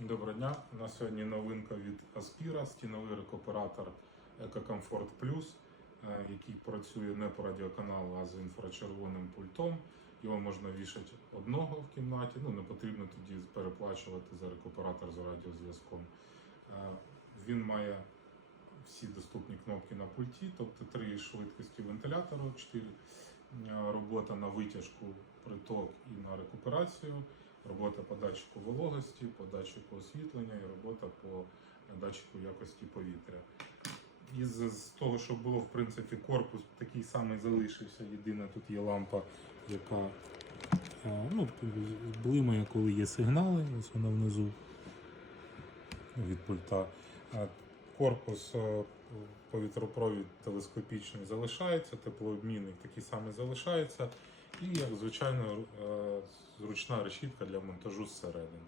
Доброго дня. У нас сьогодні новинка від Aspira, стіновий рекуператор EcoComfort Plus, е, який працює не по радіоканалу, а з інфрачервоним пультом. Його можна вішати одного в кімнаті, ну не потрібно тоді переплачувати за рекуператор з радіозв'язком. Е, Він має всі доступні кнопки на пульті, тобто три швидкості вентилятору, чотири е, робота на витяжку, приток і на рекуперацію, робота по датчику вологості, по датчику освітлення і робота по датчику якості повітря. Із з того, що було, в принципі, корпус такий самий залишився. Єдине, тут є лампа, яка е, ну, блимає, коли є сигнали, ось вона внизу від пульта. Корпус е, повітропровід телескопічний залишається, теплообмінник такий самий залишається. І, як звичайно, е, зручна решітка для монтажу зсередини.